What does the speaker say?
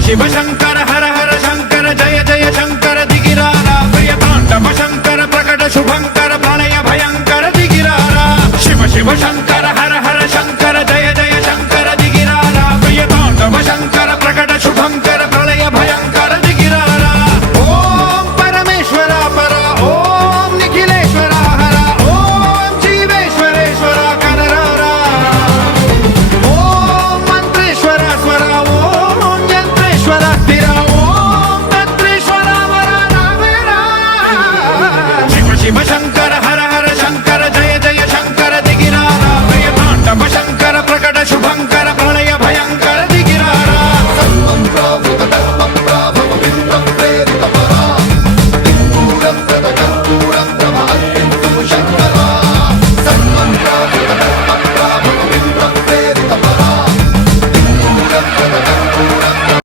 शिव शंकर हर हर शंकर जय जय शंकर दिगिरारा प्रिय तांडव शंकर प्रकट शुभंकर प्रणय भयंकर दिगिरारा शिव शिव शंकर